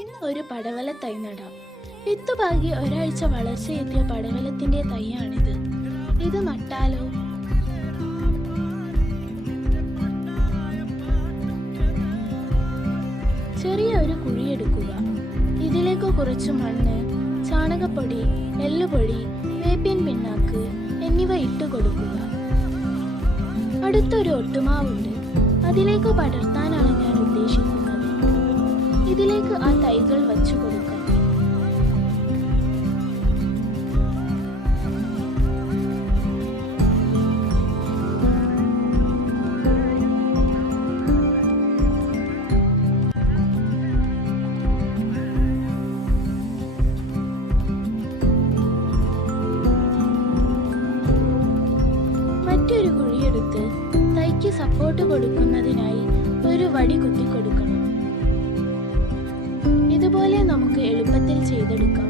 ഇന്ന് ഒരു പടവല തൈ നടാം. വിത്തുപാകി ഒരാഴ്ച വളർച്ചയെത്തിയ പടവലത്തിന്റെ തൈയാണിത്. ഇത് നട്ടാലോ? ചെറിയ ഒരു കുഴിയെടുക്കുക. ഇതിലേക്ക് കുറച്ച് മണ്ണ്, ചാണകപ്പൊടി, എല്ലുപൊടി, വേപ്പിൻ പിണ്ണാക്ക് എന്നിവ ഇട്ട് കൊടുക്കുക. അടുത്തൊരു ഒട്ടുമാവുണ്ട്. അതിലേക്ക് പടർത്താനാണ് ഞാൻ ഉദ്ദേശിക്കുന്നത്. ഇതിലേക്ക് ആ തൈകൾ വച്ചു കൊടുക്കാം. മറ്റൊരു കുഴിയെടുത്ത് തൈക്ക് സപ്പോർട്ട് കൊടുക്കുന്നതിനായി ഒരു വടി കുത്തിക്കൊടുക്കണം. ഇതുപോലെ നമുക്ക് എളുപ്പത്തിൽ ചെയ്തെടുക്കാം.